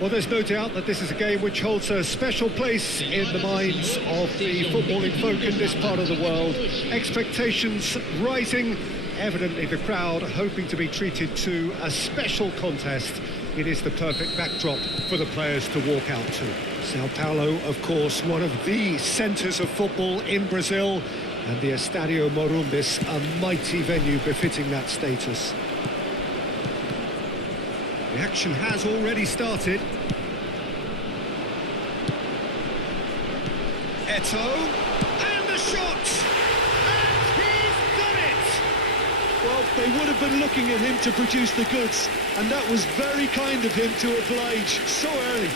Well, there's no doubt that this is a game which holds a special place in the minds of the footballing folk in this part of the world. Expectations rising, evidently the crowd hoping to be treated to a special contest. It is the perfect backdrop for the players to walk out to. Sao Paulo, of course, one of the centres of football in Brazil, and the Estadio Morumbis, a mighty venue befitting that status. The action has already started. Eto'o, and the shot! And he's done it! Well, they would have been looking at him to produce the goods, and that was very kind of him to oblige so early.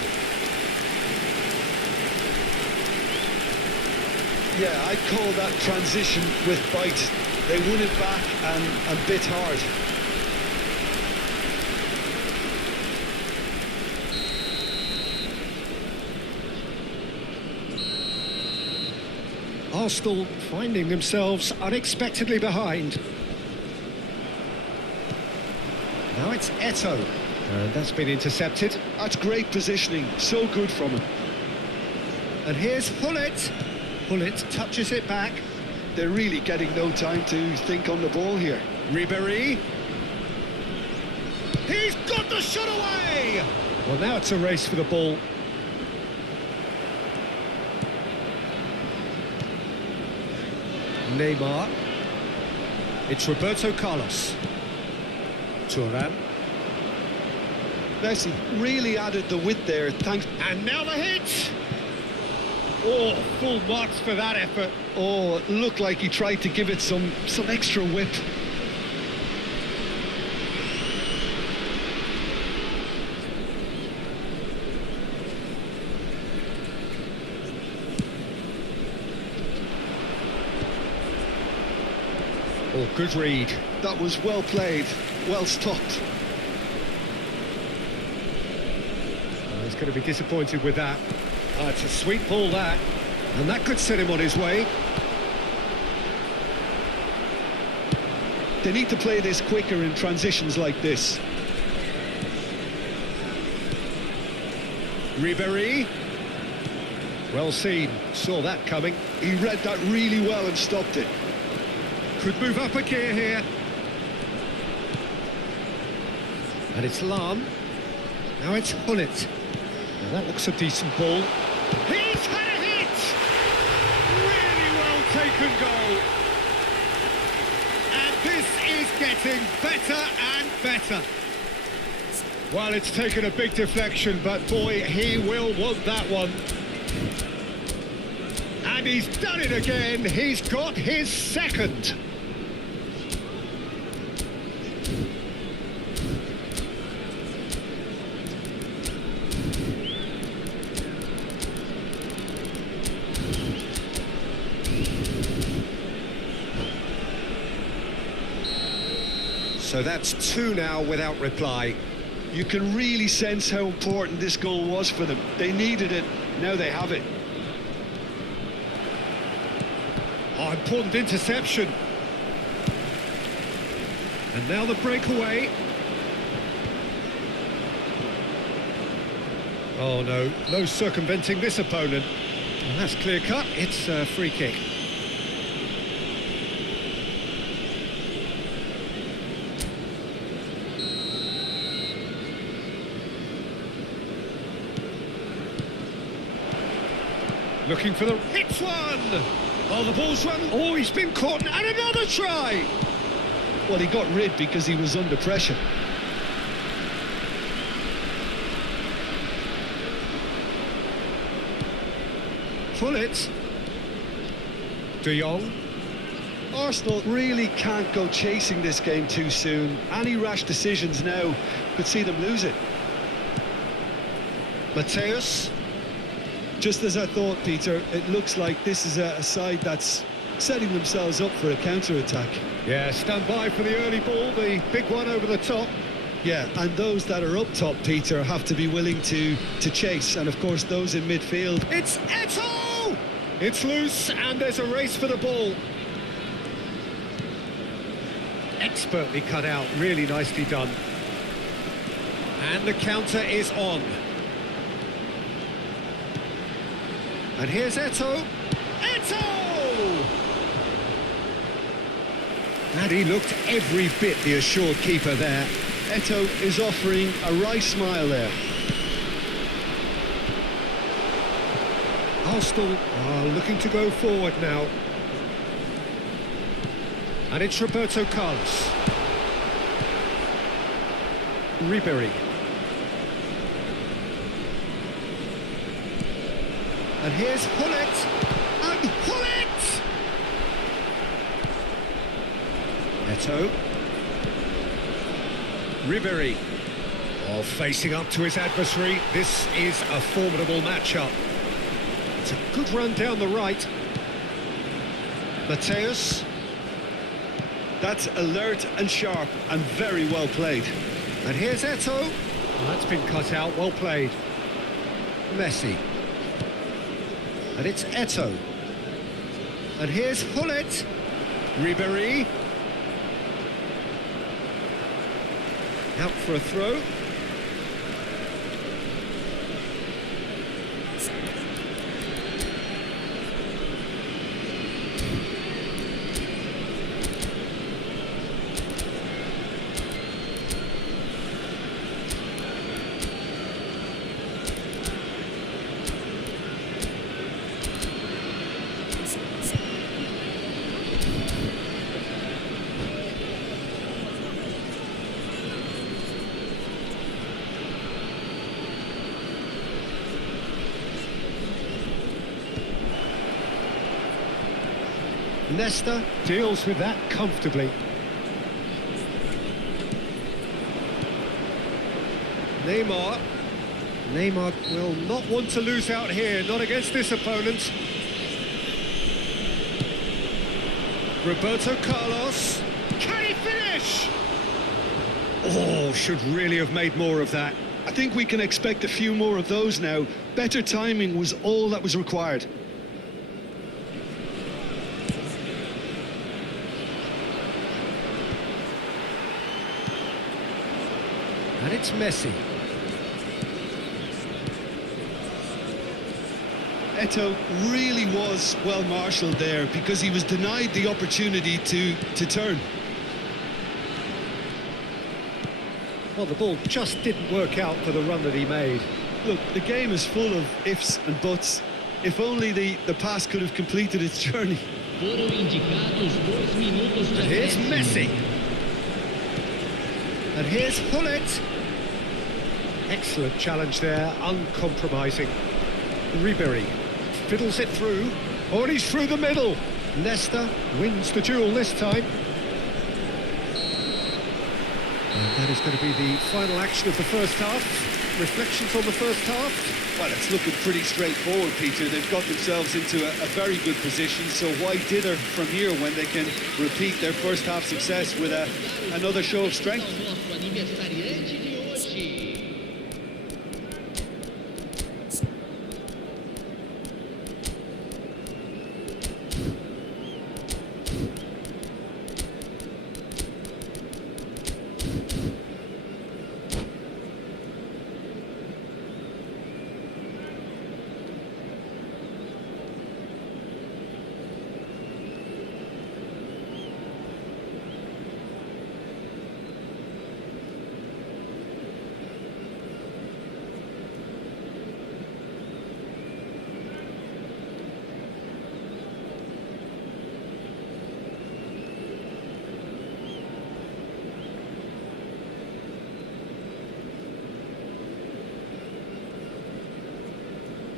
Yeah, I'd call that transition with bite. They won it back and bit hard. Arsenal finding themselves unexpectedly behind. Now it's Eto'o, and that's been intercepted. That's great positioning, so good from him. And here's Hullet. Hullet touches it back. They're really getting no time to think on the ball here. Ribéry. He's got the shot away! Well, now it's a race for the ball. Neymar. It's Roberto Carlos. Thuram. Messi really added the width there, thanks. And now the hit! Oh, full marks for that effort. Oh, it looked like he tried to give it some extra whip. Oh, good read. That was well played, well stopped. He's going to be disappointed with that. Oh, it's a sweet ball, that. And that could set him on his way. They need to play this quicker in transitions like this. Ribéry. Well seen, saw that coming. He read that really well and stopped it. Could move up a gear here. And it's Lahm. Now it's Hullet. Now that looks a decent ball. He's had a hit! Really well taken goal. And this is getting better and better. Well, it's taken a big deflection, but boy, he will want that one. And he's done it again. He's got his second. So that's two now without reply. You can really sense how important this goal was for them. They needed it, now they have it. Oh, important interception. And now the breakaway. Oh no, no circumventing this opponent. And that's clear cut, it's a free kick. Looking for the... Hits one! Oh, the ball's run... Oh, he's been caught, and another try! Well, he got rid because he was under pressure. Hullet. De Jong. Arsenal really can't go chasing this game too soon. Any rash decisions now could see them lose it. Mateus. Just as I thought, Peter, it looks like this is a side that's setting themselves up for a counter-attack. Yeah, stand by for the early ball, the big one over the top. Yeah, and those that are up top, Peter, have to be willing to chase. And, of course, those in midfield. It's Eto'o! It's loose, and there's a race for the ball. Expertly cut out, really nicely done. And the counter is on. And here's Eto'o. Eto'o! And he looked every bit the assured keeper there. Eto'o is offering a wry smile there. Arsenal are looking to go forward now. And it's Roberto Carlos. Ribéry. And here's Hullet. And Hullet! Eto'o. Ribéry. Oh, facing up to his adversary. This is a formidable matchup. It's a good run down the right. Mateus. That's alert and sharp and very well played. And here's Eto'o. Oh, that's been cut out, well played. Messi. And it's Eto'o. And here's Hullet. Ribéry. Out for a throw. Nesta deals with that comfortably. Neymar. Neymar will not want to lose out here, not against this opponent. Roberto Carlos. Can he finish? Oh, should really have made more of that. I think we can expect a few more of those now. Better timing was all that was required. And it's Messi. Eto'o really was well marshalled there because he was denied the opportunity to turn. Well, the ball just didn't work out for the run that he made. Look, the game is full of ifs and buts. If only the pass could have completed its journey. And here's Messi. And here's Hullet. Excellent challenge there, uncompromising. Ribery fiddles it through. Oh, and he's through the middle. Leicester wins the duel this time. And that is going to be the final action of the first half. Reflections on the first half? Well, it's looking pretty straightforward, Peter. They've got themselves into a very good position, so why dither from here when they can repeat their first half success with another show of strength?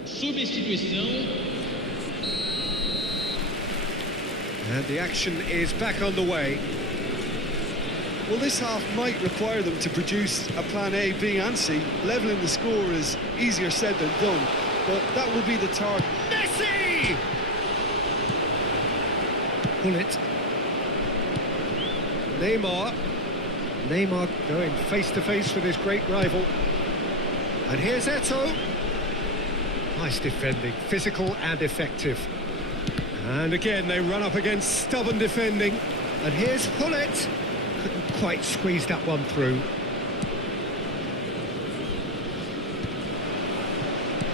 Substituição. And the action is back on the way. Well, this half might require them to produce a plan A, B and C. Levelling the score is easier said than done, but that will be the target. Messi! Hullet. Neymar. Neymar going face-to-face with his great rival. And here's Eto'o. Nice defending, physical and effective. And again, they run up against stubborn defending. And here's Hullet. Couldn't quite squeeze that one through.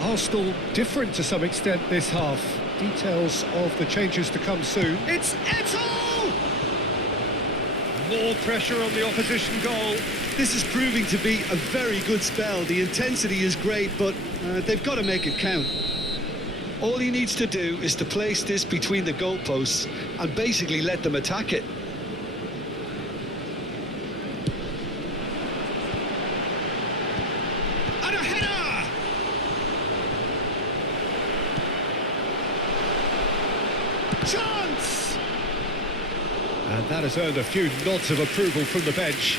Arsenal different to some extent this half. Details of the changes to come soon. It's Eto'o! More pressure on the opposition goal. This is proving to be a very good spell. The intensity is great, but they've got to make it count. All he needs to do is to place this between the goalposts and basically let them attack it. And a header! Chance! And that has earned a few nods of approval from the bench.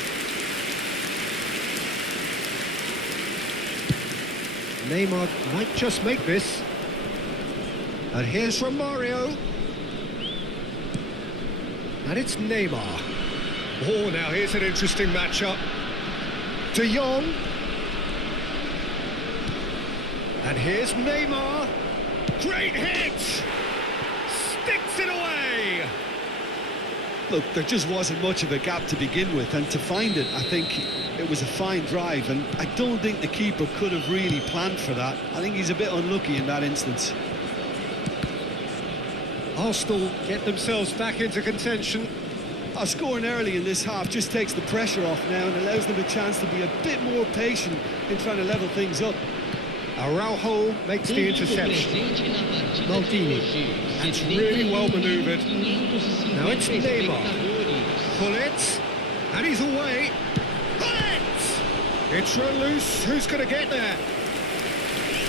Neymar might just make this. And here's Romario. And it's Neymar. Oh, now here's an interesting matchup. De Jong. And here's Neymar. Great hit! Sticks it away! Look, there just wasn't much of a gap to begin with, and to find it, I think it was a fine drive, and I don't think the keeper could have really planned for that. I think he's a bit unlucky in that instance. Arsenal get themselves back into contention. Scoring early in this half just takes the pressure off now and allows them a chance to be a bit more patient in trying to level things up. Araujo makes the interception. Maldini. That's really well manoeuvred. Now it's Neymar. Hullet. And he's away. Hullet! It's run loose. Who's going to get there?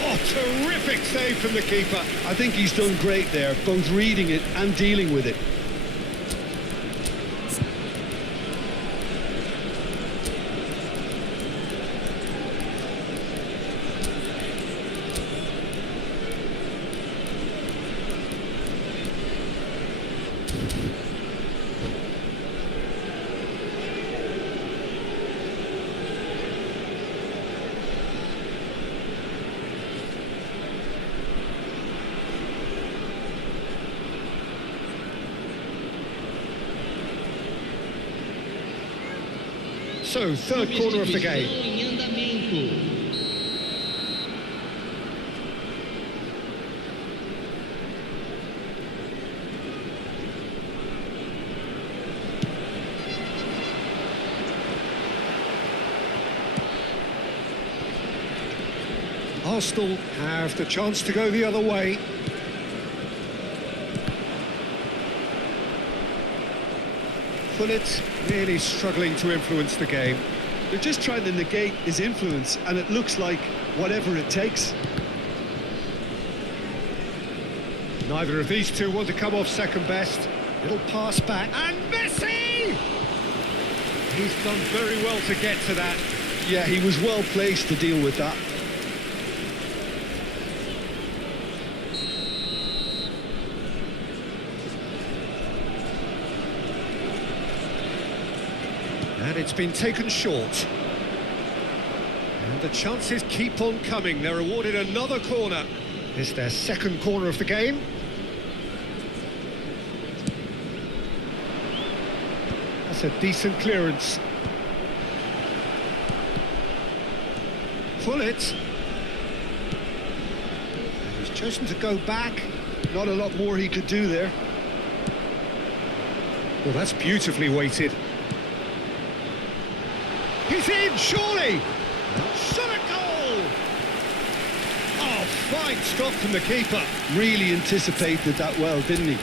Oh, terrific save from the keeper. I think he's done great there, both reading it and dealing with it. So, third corner of the game. Em andamento. Arsenal have the chance to go the other way. Gullit really struggling to influence the game. They're just trying to negate his influence, and it looks like whatever it takes. Neither of these two want to come off second best. Little pass back, and Messi! He's done very well to get to that. Yeah, he was well placed to deal with that. And it's been taken short. And the chances keep on coming. They're awarded another corner. It's their second corner of the game. That's a decent clearance. Gullit. He's chosen to go back. Not a lot more he could do there. Well, that's beautifully weighted. He's in, surely! Shot a goal! Oh, fine stop from the keeper. Really anticipated that well, didn't he?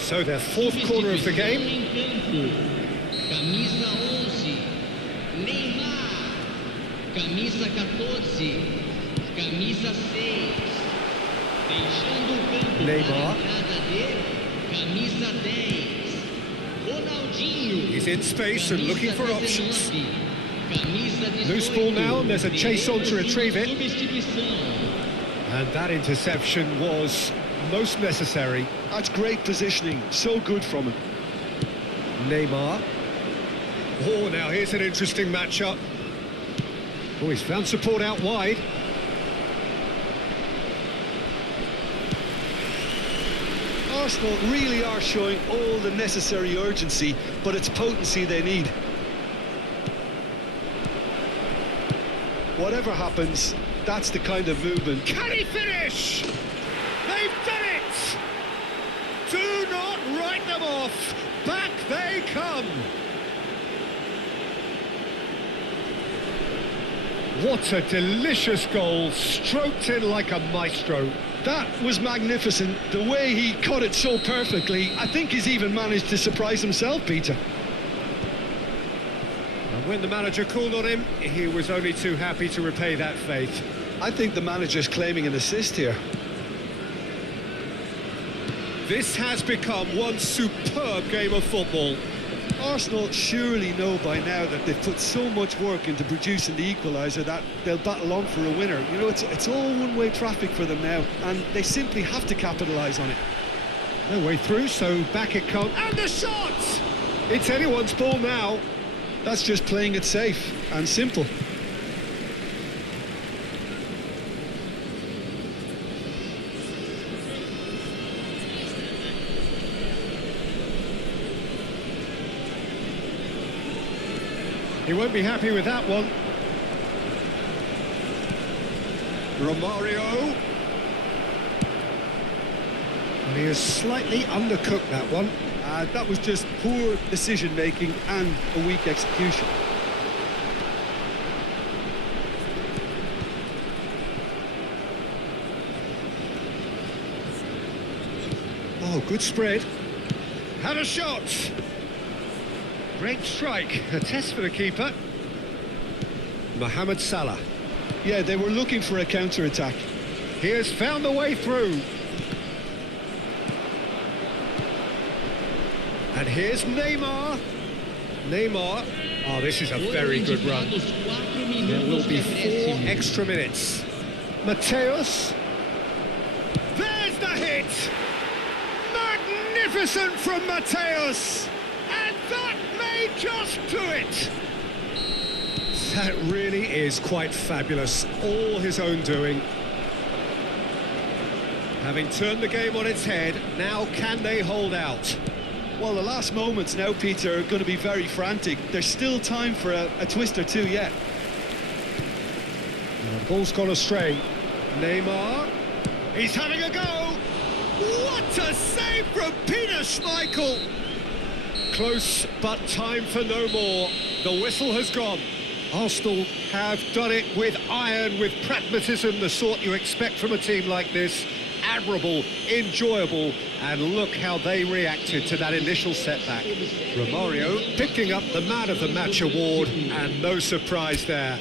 So their fourth corner of the game. Em campo. Camisa 11. Neymar. Camisa 14. Camisa 6. Deixando o campo Neymar. para a entrada de camisa 10. Ronaldinho. He's in space and looking for options. Camisa 18. Loose ball now, and there's a chase on to retrieve it. Substituição. And that interception was most necessary. That's great positioning. So good from him. Neymar. Oh, now here's an interesting matchup. Oh, he's found support out wide. Arsenal really are showing all the necessary urgency, but it's potency they need. Whatever happens, that's the kind of movement. Can he finish? They've done it! Do not write them off. Back they come. What a delicious goal, stroked in like a maestro. That was magnificent. The way he cut it so perfectly, I think he's even managed to surprise himself, Peter. And when the manager called on him, he was only too happy to repay that faith. I think the manager's claiming an assist here. This has become one superb game of football. Arsenal surely know by now that they've put so much work into producing the equaliser that they'll battle on for a winner. You know, it's all one-way traffic for them now, and they simply have to capitalise on it. No way through, so back it comes. And the shot! It's anyone's ball now. That's just playing it safe and simple. He won't be happy with that one. Romario. And he has slightly undercooked that one. That was just poor decision-making and a weak execution. Oh, good spread. Had a shot. Great strike, a test for the keeper. Mohamed Salah. Yeah, they were looking for a counter-attack. He has found the way through. And here's Neymar. Neymar. Oh, this is a very good run. There will be 4 extra minutes. Mateus. There's the hit! Magnificent from Mateus! And that may just do it! That really is quite fabulous. All his own doing. Having turned the game on its head, now can they hold out? Well, the last moments now, Peter, are going to be very frantic. There's still time for a twist or two yet. The ball's gone astray. Neymar. He's having a go. What a save from Peter Schmeichel. Close, but time for no more. The whistle has gone. Arsenal have done it with iron, with pragmatism, the sort you expect from a team like this. Admirable, enjoyable, and look how they reacted to that initial setback. Romario picking up the Man of the Match award, and no surprise there.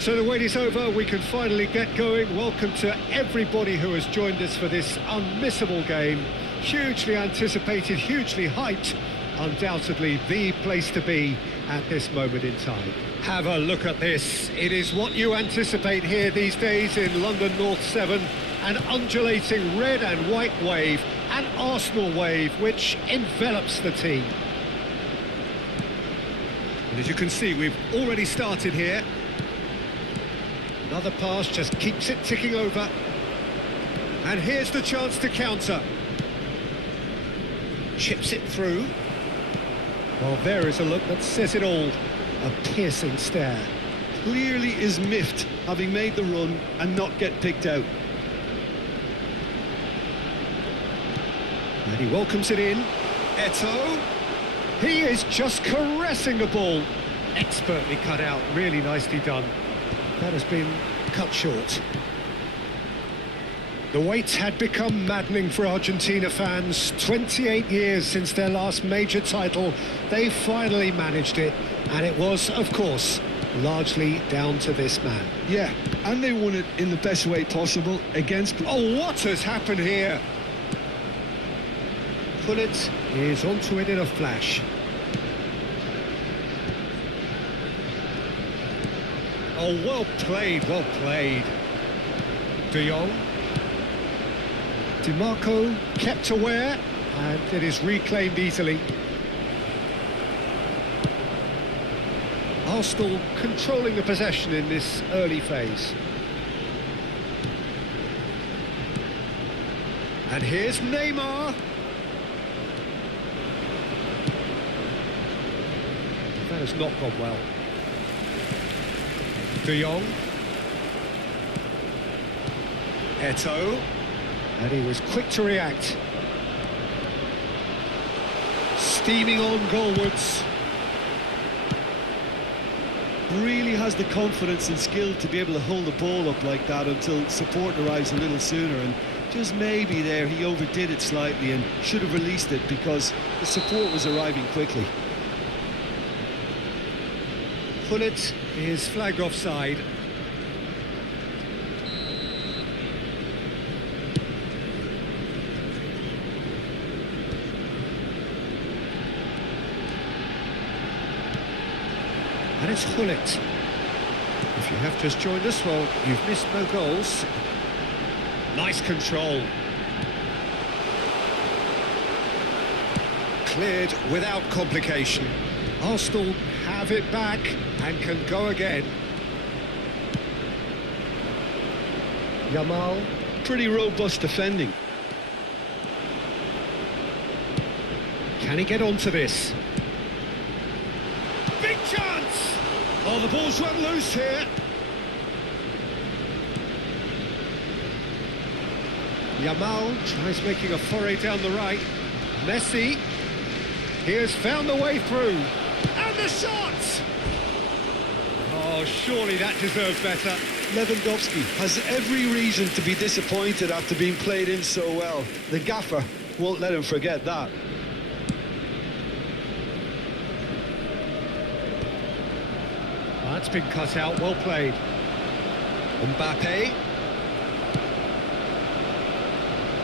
So the wait is over, we can finally get going. Welcome to everybody who has joined us for this unmissable game. Hugely anticipated, hugely hyped, undoubtedly the place to be at this moment in time. Have a look at this. It is what you anticipate here these days in London North 7. An undulating red and white wave, an Arsenal wave which envelops the team. And as you can see, we've already started here. Another pass just keeps it ticking over. And here's the chance to counter. Chips it through. Well, there is a look that says it all. A piercing stare. Clearly is miffed, having made the run and not get picked out. And he welcomes it in. Eto'o. He is just caressing the ball. Expertly cut out, really nicely done. That has been cut short. The wait had become maddening for Argentina fans. 28 years since their last major title. They finally managed it. And it was, of course, largely down to this man. Yeah, and they won it in the best way possible against... Oh, what has happened here? Pullet is onto it in a flash. Oh, well played, well played. De Jong. DiMarco kept aware, and it is reclaimed easily. Arsenal controlling the possession in this early phase. And here's Neymar. That has not gone well. De Jong. Eto'o. And he was quick to react. Steaming on goalwards. Really has the confidence and skill to be able to hold the ball up like that until support arrives a little sooner, and just maybe there he overdid it slightly and should have released it because the support was arriving quickly. Pullet is flagged offside. And it's Hullet. If you have just joined us, well, you've missed no goals. Nice control. Cleared without complication. Arsenal have it back and can go again. Yamal. Pretty robust defending. Can he get onto this? Big chance! Oh, the ball's run loose here. Yamal tries making a foray down the right. Messi. He has found the way through. And the shot! Oh, surely that deserves better. Lewandowski has every reason to be disappointed after being played in so well. The gaffer won't let him forget that. That's been cut out, well played. Mbappe.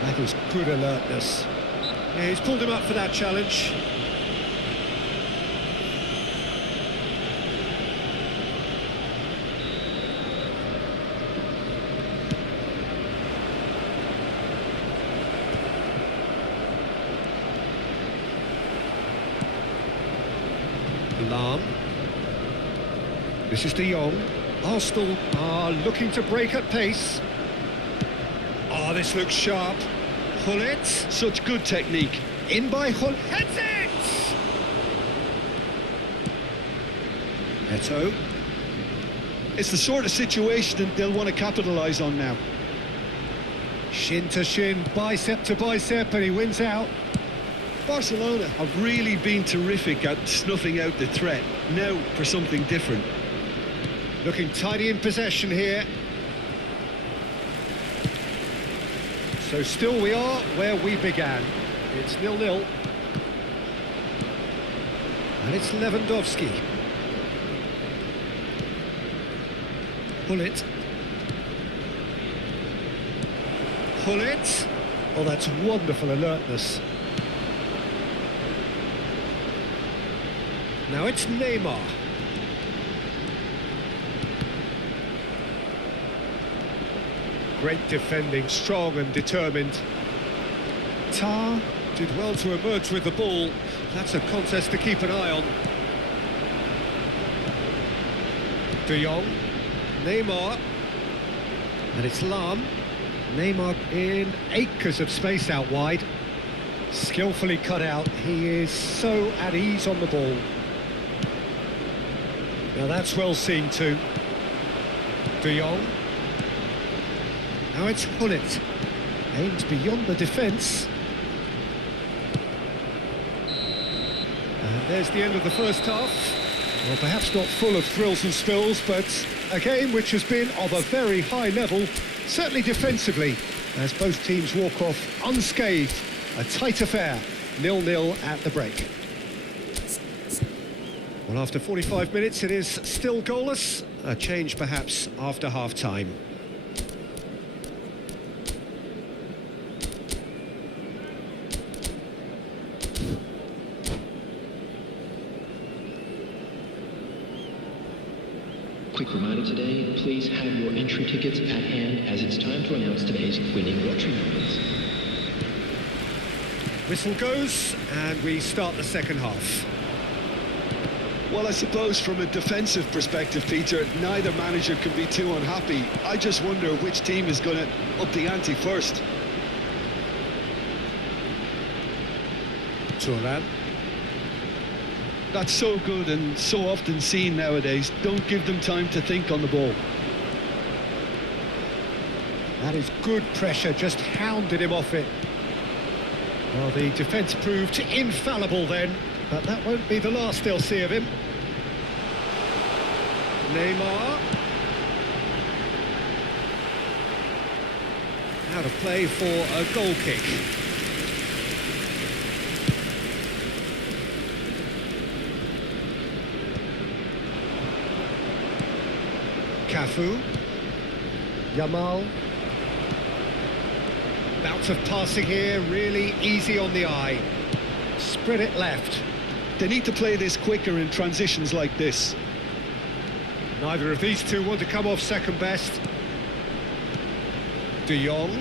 That was good alertness. Yeah, he's pulled him up for that challenge. Lam. This is De Jong. Arsenal are looking to break at pace. Oh, this looks sharp. Hullet. Such good technique. In by Hullet. Heads it! Eto'o. It's the sort of situation that they'll want to capitalise on now. Shin to shin, bicep to bicep, and he wins out. Barcelona have really been terrific at snuffing out the threat. Now for something different. Looking tidy in possession here. So still we are where we began. It's 0-0. And it's Lewandowski. Hullet. Hullet. Oh, that's wonderful alertness. Now it's Neymar. Great defending, strong and determined. Tar did well to emerge with the ball. That's a contest to keep an eye on. De Jong, Neymar, and it's Lam. Neymar in acres of space out wide. Skillfully cut out. He is so at ease on the ball. Now that's well seen too. De Jong. Now it's Gullit. Aims beyond the defence. And there's the end of the first half. Well, perhaps not full of thrills and spills, but a game which has been of a very high level, certainly defensively, as both teams walk off unscathed. A tight affair, 0-0 at the break. Well, after 45 minutes, it is still goalless. A change, perhaps, after half-time. Quick reminder today, please have your entry tickets at hand as it's time to announce today's winning lottery numbers. Whistle goes, and we start the second half. Well, I suppose from a defensive perspective, Peter, neither manager can be too unhappy. I just wonder which team is going to up the ante first. Turan. That's so good and so often seen nowadays. Don't give them time to think on the ball. That is good pressure, just hounded him off it. Well, the defence proved infallible then, but that won't be the last they'll see of him. Neymar. Out of play for a goal kick. Cafu. Yamal. Bout of passing here, really easy on the eye. Spread it left. They need to play this quicker in transitions like this. Neither of these two want to come off second best. De Jong.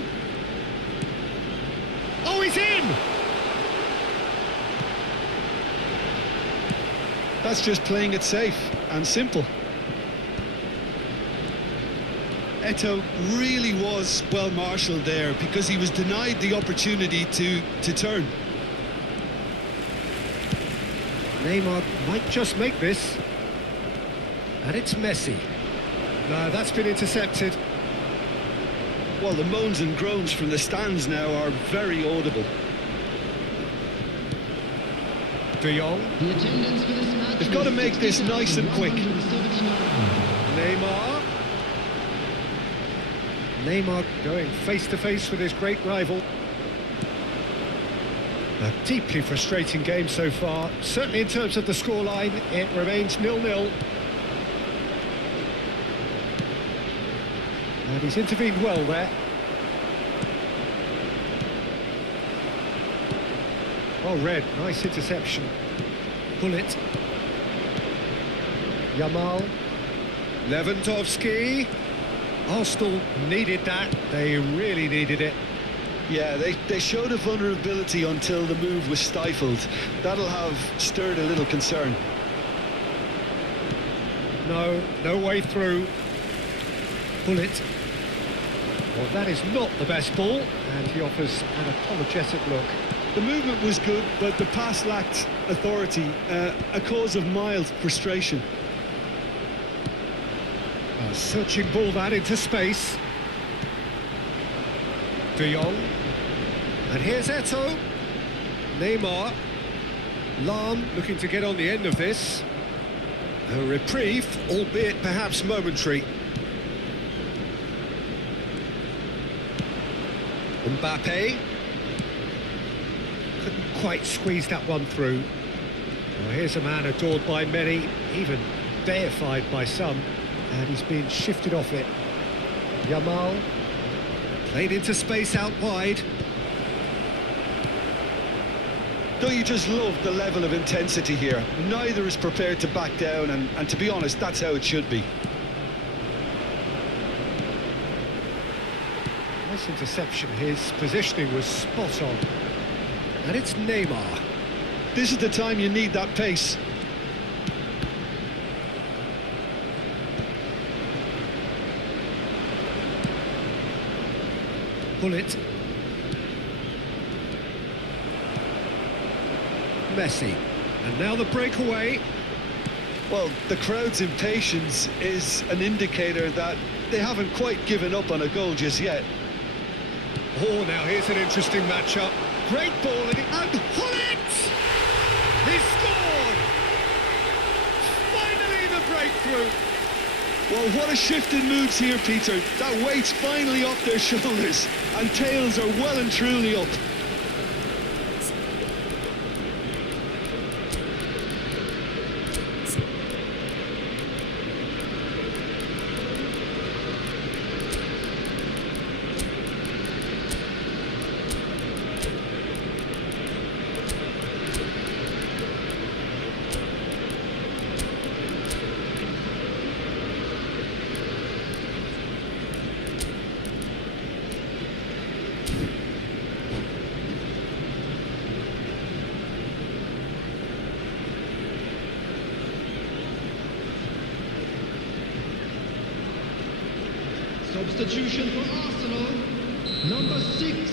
Oh, he's in! That's just playing it safe and simple. Eto'o really was well marshalled there because he was denied the opportunity to turn. Neymar might just make this. And it's Messi. No, that's been intercepted. Well, the moans and groans from the stands now are very audible. De Jong. The attendance for this match. They've got to make this nice and quick. Neymar. Neymar going face-to-face with his great rival. A deeply frustrating game so far. Certainly in terms of the scoreline, it remains 0-0. And he's intervened well there. Oh, Red, nice interception. Gullit. Yamal. Lewandowski. Arsenal needed that. They really needed it. Yeah, they showed a vulnerability until the move was stifled. That'll have stirred a little concern. No way through. Gullit. Well, that is not the best ball, and he offers an apologetic look. The movement was good, but the pass lacked authority, a cause of mild frustration. A searching ball that into space. De Jong. And here's Eto'o. Neymar. Lam looking to get on the end of this. A reprieve, albeit perhaps momentary. Mbappe. Couldn't quite squeeze that one through. Well, here's a man adored by many, even deified by some, and he's been shifted off it. Yamal. Played into space out wide. Don't you just love the level of intensity here? Neither is prepared to back down, and to be honest, that's how it should be. Nice interception. His positioning was spot on. And it's Neymar. This is the time you need that pace. pull it. Messi. And now the breakaway. Well, the crowd's impatience is an indicator that they haven't quite given up on a goal just yet. Oh, now here's an interesting matchup. Great ball and Hullet! He scored! Finally the breakthrough. Well, what a shift in moods here, Peter. That weight's finally off their shoulders, and tails are well and truly up. Substitution for Arsenal, number 6.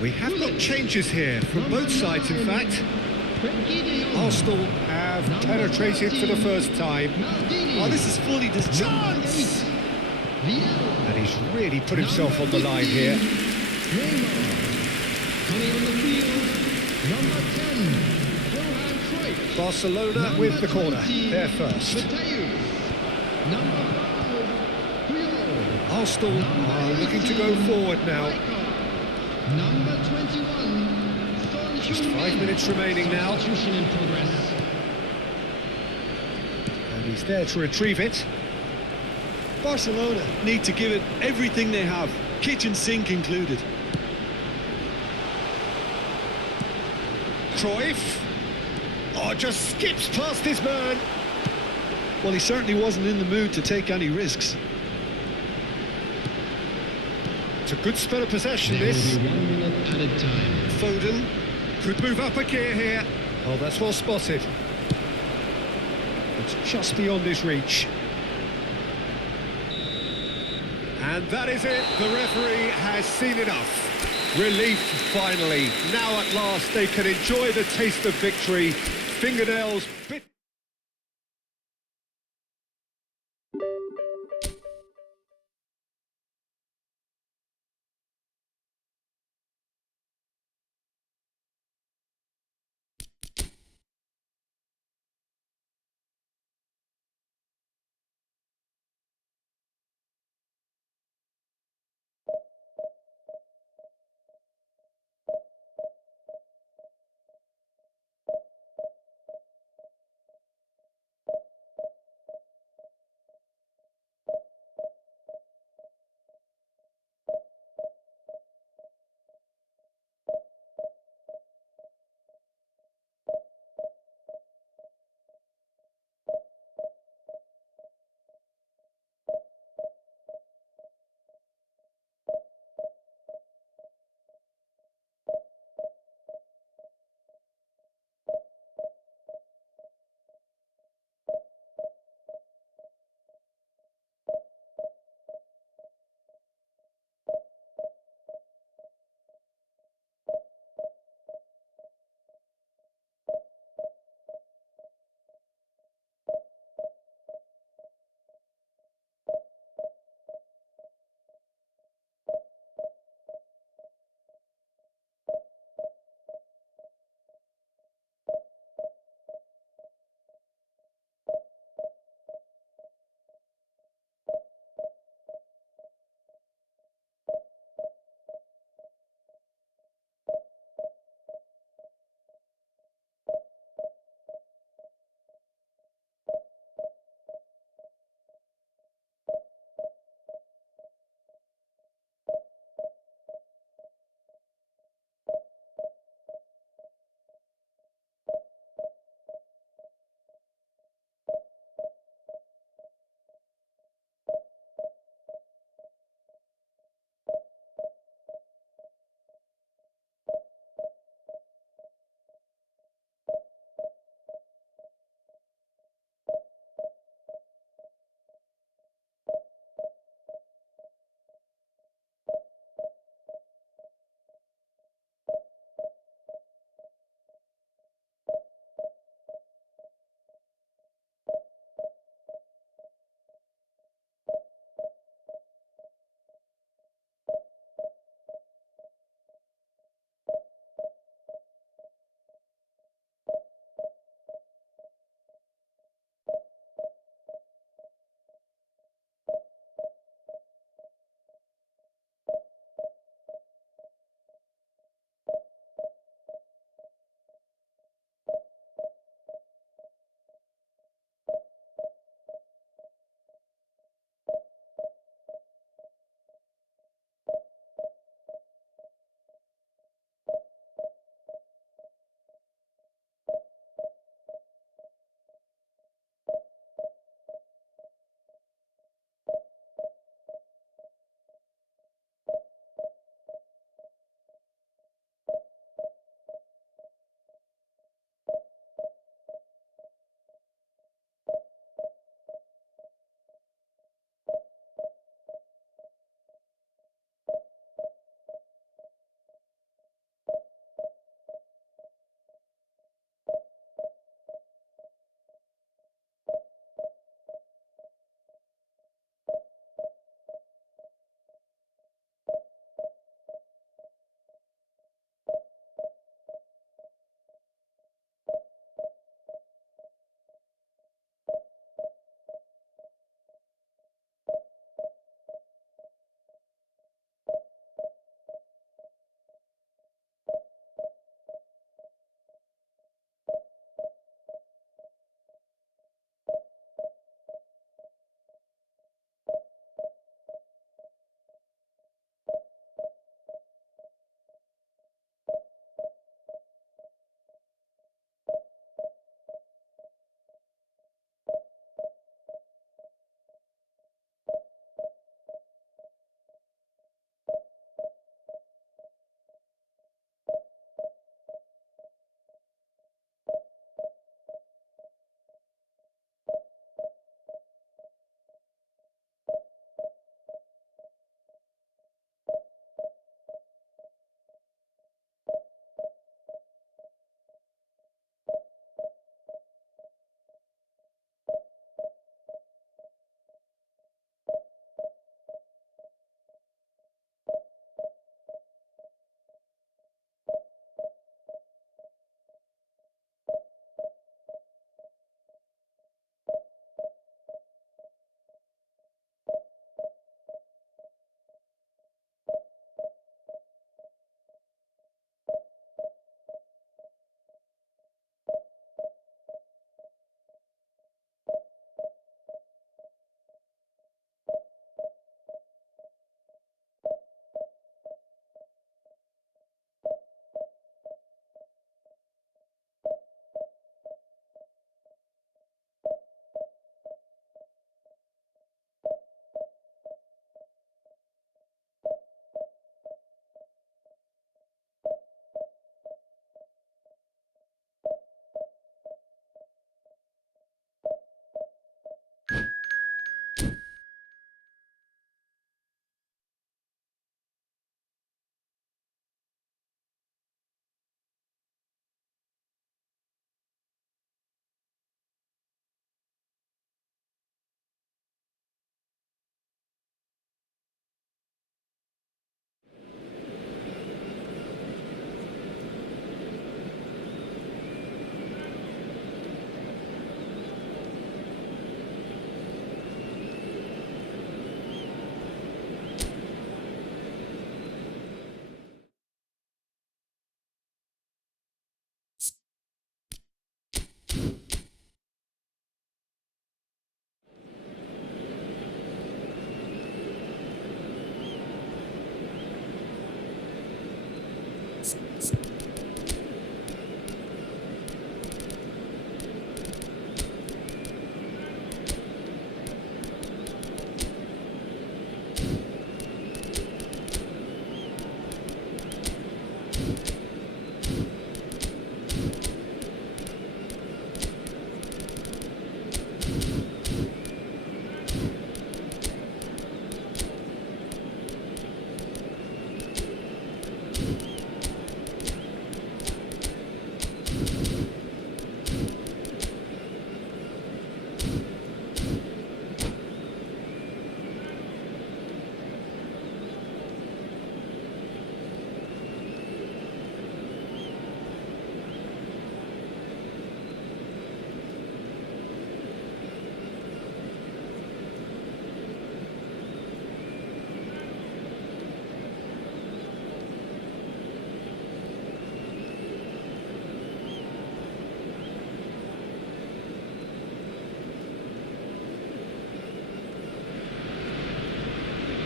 We have got changes here from both sides, in fact. Arsenal have penetrated for the first time. Oh, this is fully Chance! And he's really put himself on the line here. Coming on the field, number 10, Barcelona with the corner. They're first. number 5, Arsenal are looking to go forward now. number 21, Just 5 minutes remaining now. Substitution in progress. And he's there to retrieve it. Barcelona need to give it everything they have, kitchen sink included. Cruyff. Oh, just skips past his man. Well, he certainly wasn't in the mood to take any risks. It's a good spell of possession, There this. will be 1 minute added time. Foden could move up a gear here. Oh, that's well spotted. It's just beyond his reach. And that is it. The referee has seen enough. Relief, finally. Now at last they can enjoy the taste of victory. Fingernails bit.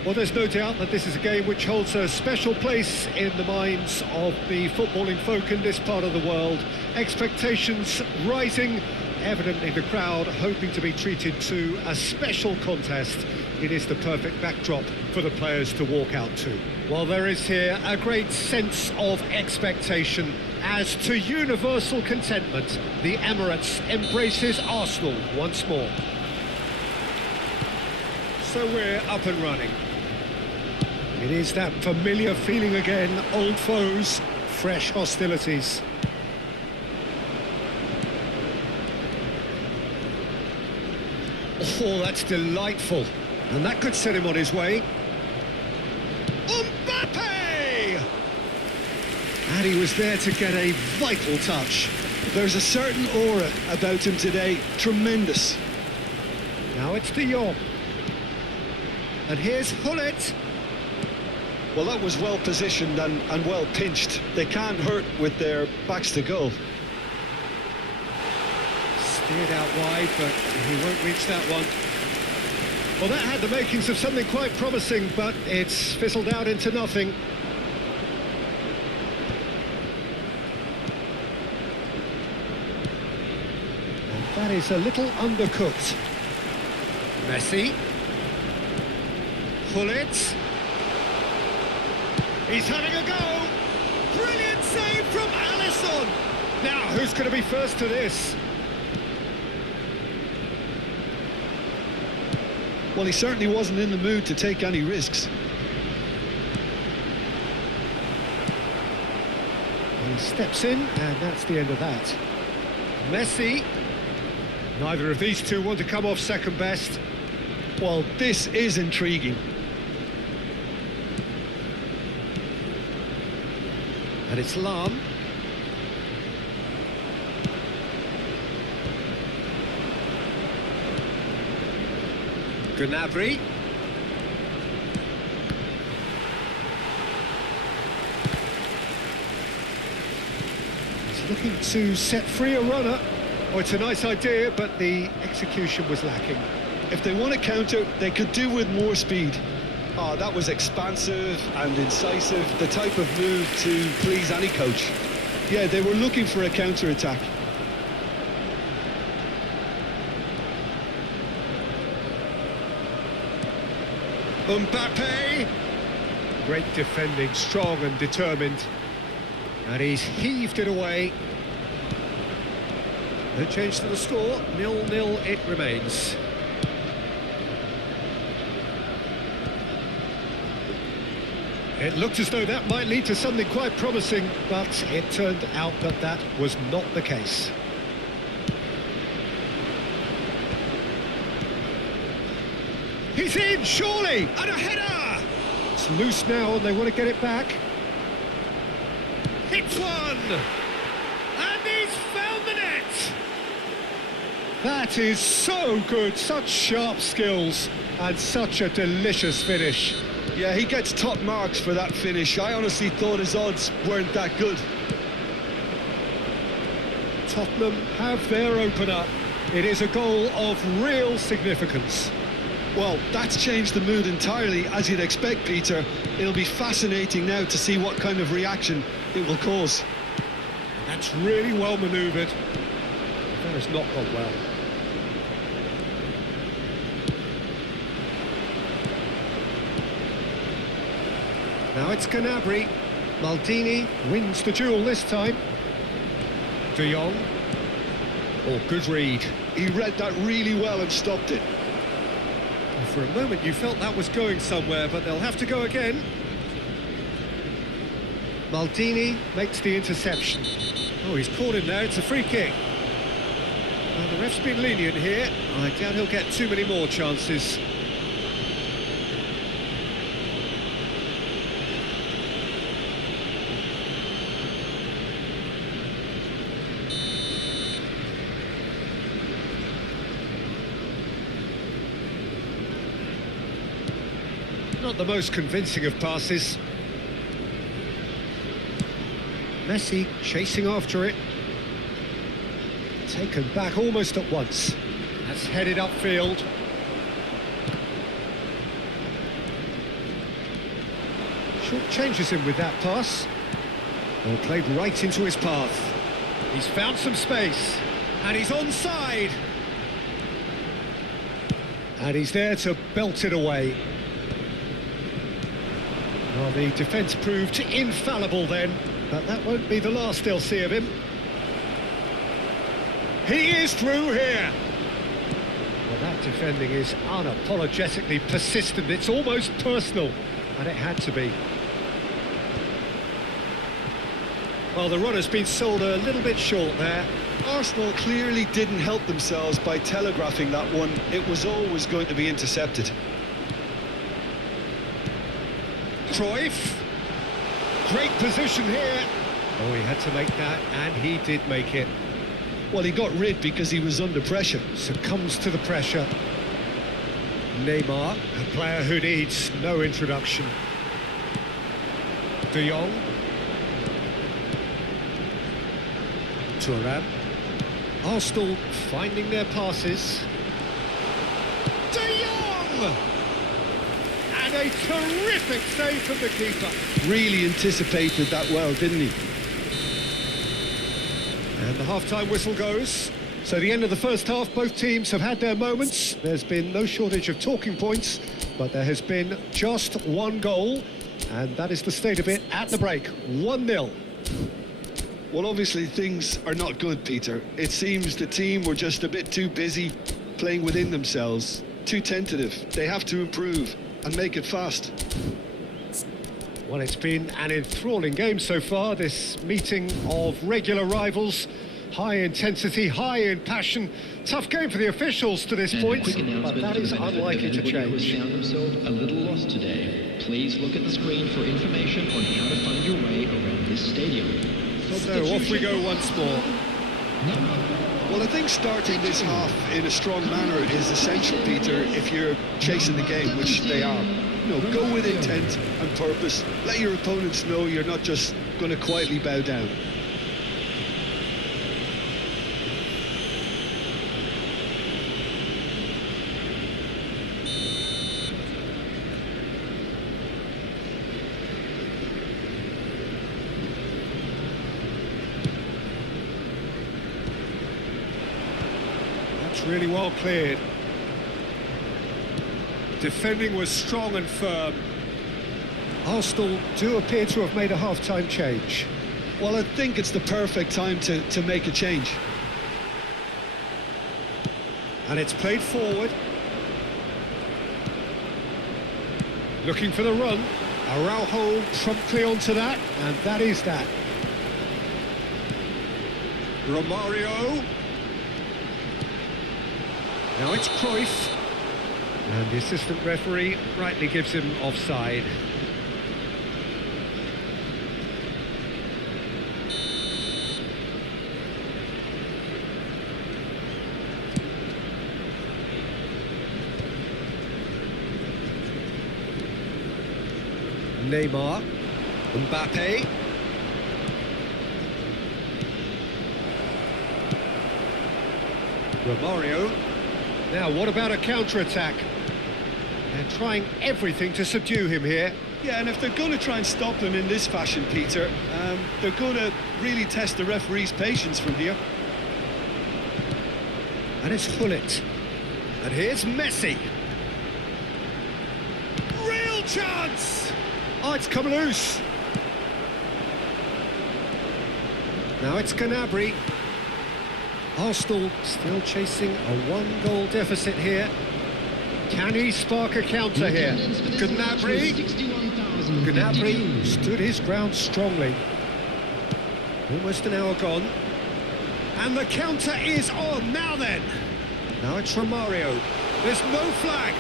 Well, there's no doubt that this is a game which holds a special place in the minds of the footballing folk in this part of the world. Expectations rising, evidently the crowd hoping to be treated to a special contest. It is the perfect backdrop for the players to walk out to. Well, there is here a great sense of expectation as to universal contentment. The Emirates embraces Arsenal once more. So we're up and running. It is that familiar feeling again, old foes, fresh hostilities. Oh, that's delightful. And that could set him on his way. Mbappe! And he was there to get a vital touch. There's a certain aura about him today, tremendous. Now it's De Jong. And here's Hullet. Well, that was well positioned and well pinched. They can't hurt with their backs to goal. Steered out wide, but he won't reach that one. Well, that had the makings of something quite promising, but it's fizzled out into nothing. And that is a little undercooked. Messi. Hullet. He's having a go. Brilliant save from Alisson. Now, who's going to be first to this? Well, he certainly wasn't in the mood to take any risks. He steps in, and that's the end of that. Messi. Neither of these two want to come off second best. Well, this is intriguing. And it's Lam. Gnabry. He's looking to set free a runner. Oh, it's a nice idea, but the execution was lacking. If they want to counter, they could do with more speed. Oh, that was expansive and incisive, the type of move to please any coach. Yeah, they were looking for a counter-attack. Mbappe! Great defending, strong and determined. And he's heaved it away. No change to the score, 0-0 it remains. It looked as though that might lead to something quite promising, but it turned out that that was not the case. He's in, surely! And a header! It's loose now and they want to get it back. Hits one! And he's found the net! That is so good, such sharp skills and such a delicious finish. Yeah, he gets top marks for that finish. I honestly thought his odds weren't that good. Tottenham have their opener. It is a goal of real significance. Well, that's changed the mood entirely, as you'd expect, Peter. It'll be fascinating now to see what kind of reaction it will cause. That's really well manoeuvred. That has not gone well. Now it's Gnabry. Maldini wins the duel this time. De Jong. Oh, good read. He read that really well and stopped it. For a moment you felt that was going somewhere, but they'll have to go again. Maldini makes the interception. Oh, he's caught him there, it's a free kick. Well, the ref's been lenient here. I doubt he'll get too many more chances. Not the most convincing of passes. Messi chasing after it. Taken back almost at once. That's headed upfield. Short changes him with that pass. Well, played right into his path. He's found some space. And he's onside. And he's there to belt it away. Well, the defence proved infallible then, but that won't be the last they'll see of him. He is through here. Well, that defending is unapologetically persistent. It's almost personal, and it had to be. Well, the run has been sold a little bit short there. Arsenal clearly didn't help themselves by telegraphing that one. It was always going to be intercepted. Cruyff. Great position here. Oh, he had to make that, and he did make it. Well, he got rid because he was under pressure. Succumbs to the pressure. Neymar, a player who needs no introduction. De Jong. Thuram. Arsenal finding their passes. De Jong! And a terrific save from the keeper. Really anticipated that well, didn't he? And the half-time whistle goes. So the end of the first half, both teams have had their moments. There's been no shortage of talking points, but there has been just one goal, and that is the state of it at the break. 1-0. Well, obviously things are not good, Peter. It seems the team were just a bit too busy playing within themselves, too tentative. They have to improve and make it fast. Well, it's been an enthralling game so far, this meeting of regular rivals. High intensity, high in passion. Tough game for the officials to this point, but that is unlikely to Who has change. found themselves a little lost today. Please look at the screen for information on how to find your way around this stadium. So off we go once more. Well, I think starting this half in a strong manner is essential, Peter, if you're chasing the game, which they are. You know, go with intent and purpose. Let your opponents know you're not just going to quietly bow down. That's really well cleared. Defending was strong and firm. Arsenal do appear to have made a half-time change. Well, I think it's the perfect time to make a change. And it's played forward. Looking for the run. Araujo promptly onto that, and that is that. Romario. Now it's Cruyff. And the assistant referee rightly gives him offside. Neymar, Mbappe. Romario. Now, what about a counter-attack? They're trying everything to subdue him here. Yeah, and if they're going to try and stop them in this fashion, Peter, they're going to really test the referee's patience from here. And it's Hullet. And here's Messi. Real chance! Oh, it's come loose. Now it's Gnabry. Arsenal still chasing a one-goal deficit here. Can he spark a counter here? Gnabry. Gnabry stood his ground strongly. Almost an hour gone. And the counter is on. Now then. Now it's Romario. There's no flag.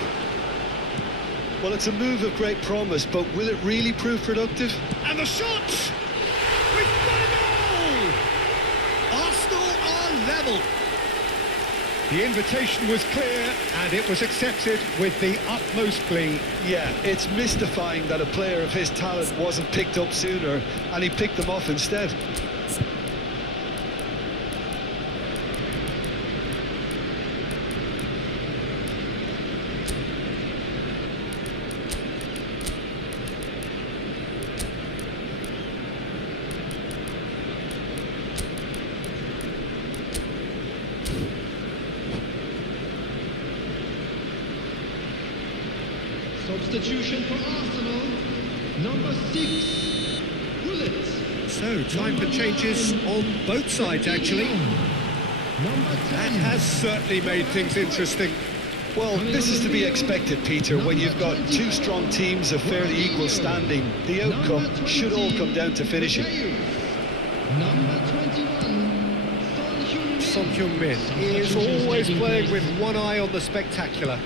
Well, it's a move of great promise, but will it really prove productive? And the shot! We've got a goal! Arsenal are level. The invitation was clear, and it was accepted with the utmost glee. Yeah, it's mystifying that a player of his talent wasn't picked up sooner, and he picked them off instead. Substitution for Arsenal, number 6, Hullet. So, time for changes on both sides, actually. Number 10. That has certainly made things interesting. Well, this is to be expected, Peter, when you've got two strong teams of fairly equal standing. The outcome should all come down to finishing. Number 21, Son Heung-min is always playing with one eye on the spectacular.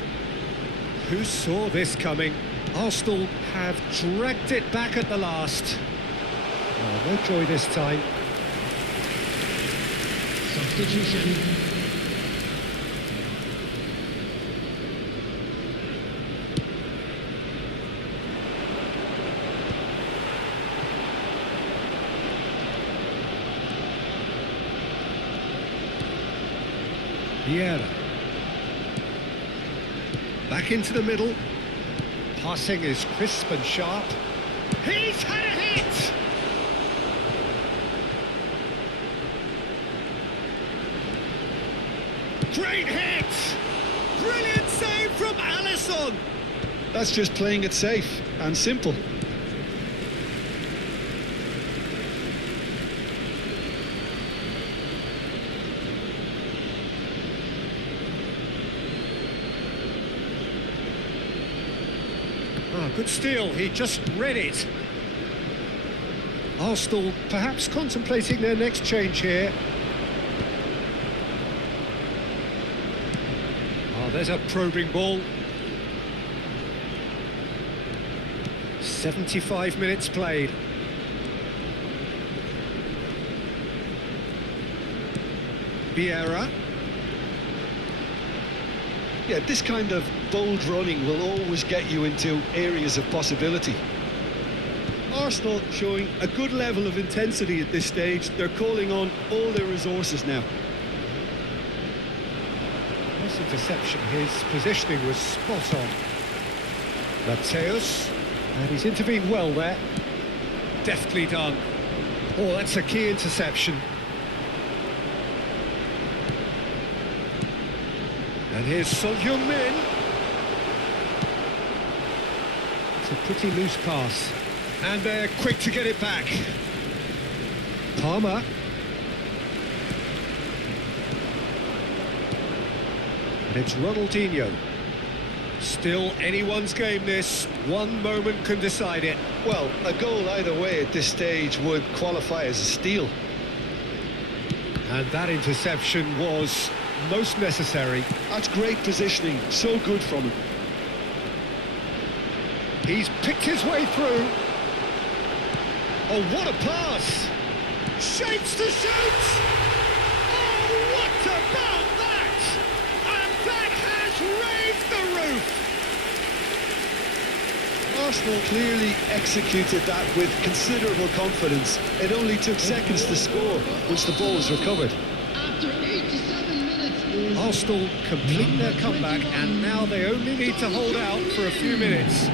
Who saw this coming? Arsenal have dragged it back at the last. Oh, no joy this time. Substitution. Vieira. Back into the middle. Passing is crisp and sharp. He's had a hit! Great hit! Brilliant save from Alisson! That's just playing it safe and simple. Ah, good steal, he just read it. Arsenal perhaps contemplating their next change here. Oh, there's a probing ball. 75 minutes played. Vieira. Yeah, this kind of bold running will always get you into areas of possibility. Arsenal showing a good level of intensity at this stage. They're calling on all their resources now. Nice interception, his positioning was spot on. Mateus, and he's intervened well there. Deftly done. Oh, that's a key interception. And here's Son Heung-min. It's a pretty loose pass. And they're quick to get it back. Palmer. And it's Ronaldinho. Still anyone's game this. One moment can decide it. Well, a goal either way at this stage would qualify as a steal. And that interception was most necessary. That's great positioning, so good from him. He's picked his way through. Oh, what a pass! Shapes to shoot! Oh, what about that? And that has raised the roof! Arsenal clearly executed that with considerable confidence. It only took seconds to score once the ball was recovered. After 87 minutes is Arsenal complete their comeback, and now they only need to hold out for a few minutes.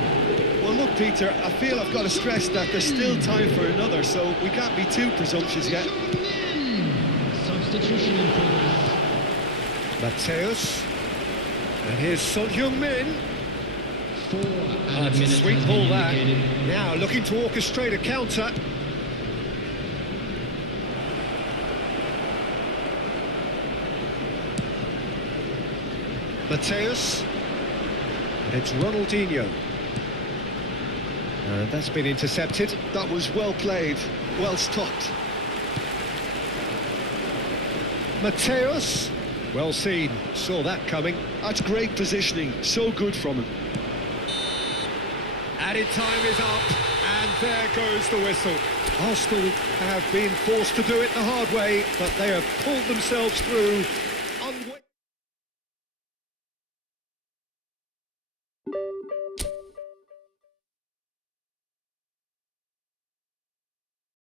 Well, Well, look, Peter, I feel I've got to stress that there's still time for another, so we can't be too presumptuous yet. Substitution in progress. Mateus. And here's Son Heung-min. 4 That's a minutes sweet has ball been that. indicated. Now looking to orchestrate a counter. Mateus. And it's Ronaldinho. And that's been intercepted. That was well played, well stopped. Mateus. Well seen. Saw that coming. That's great positioning, so good from him. Added time is up, and there goes the whistle. Arsenal have been forced to do it the hard way, but they have pulled themselves through